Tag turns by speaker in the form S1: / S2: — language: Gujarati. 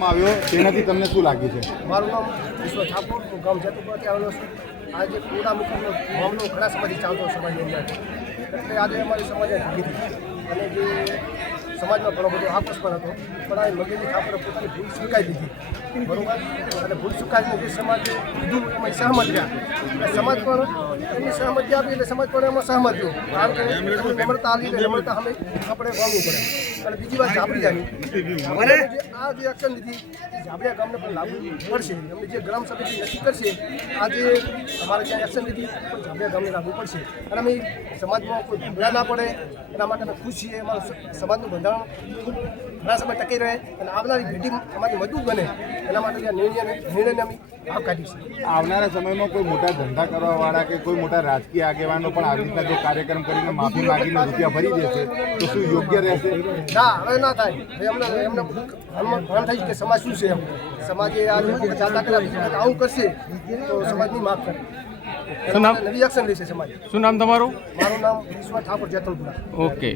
S1: આવ્યો. તેનાથી તમને શું લાગ્યું છે?
S2: મારું નામ વિશ્વ ઠાકોર, હું ગામ જેતુપુરાથી આવેલો છું. આજે પૂરા મુખમનો મામલો ઘણા સમયથી ચાલતો સમાજની અંદર. એટલે આજે અમારી સમાજે અને જે સમાજમાં ઘણો બધો આક્રોશ પણ હતો. પણ આ મગજની ઠાકોરે પોતાની ભૂલ સ્વીકારી દીધી. બરોબર? અને ભૂલ સ્વીકારીને જે સમાજે કીધું એમાં સહમત રહ્યા. સમાજ પણ એમની સહમતી આપી, એટલે સમાજ પણ એમાં સહમત થયો કારણ કે નમ્રતા આપી નમ્રતા અમે આપણે વાવવું પડે. અને બીજી વાત જાબડિયાની આ જે એક્શન લીધી, જાબડિયા ગામને પણ લાગુ પડશે. એમને જે ગ્રામ સમિતિ નક્કી કરશે આ જે અમારે ત્યાં એક્શન લીધી? કોઈ જાબડિયા ગામને લાગુ પડશે. અને અમે સમાજમાં કોઈ ઝઘડા ના પડે એના માટે અમે ખુશ છીએ. અમારું સમાજનું બંધારણ ખૂબ ઘણા સમય ટકી રહે અને આવનારી પેઢી અમારી મજબૂત બને. એના માટે આ નિર્ણય નિર્ણયને અમે કાઢીશું
S1: આવનારા સમયમાં કોઈ મોટા ધંધા કરવાવાળા કે કોઈ મોટા રાજકીય આગેવાનો પણ આવી રીતના જો કાર્યક્રમ કરીને માફી માગીને રૂપિયા ભરી દેશે તો શું યોગ્ય રહેશે?
S2: ના હવે ના થાય. એમને એમને ભાન થઈ કે સમાજ શું છે એમ સમાજે આ ચાલતા કર્યા આવું કરશે તો સમાજની માફ કરે.
S3: શું નામ? શું નામ તમારું?
S2: મારું નામ વિશ્વા ઠાકોર જેતલપુરા.
S3: ઓકે.